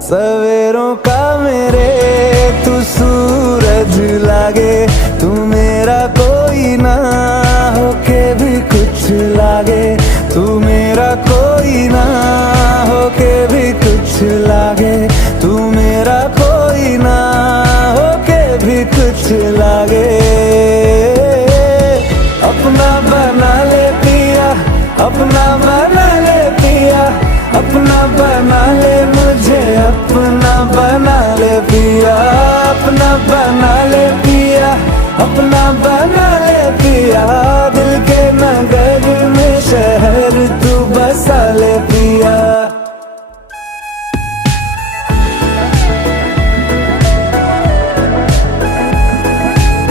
सवेरों का मेरे तू सूरज लागे, तू मेरा कोई ना होके भी कुछ लागे, तू मेरा कोई ना होके भी कुछ लागे, तू मेरा कोई ना होके भी कुछ लागे। अपना बना ले पिया, अपना बना ले पिया, अपना बना ले मुझे, अपना बना ले पिया, अपना बना ले पिया।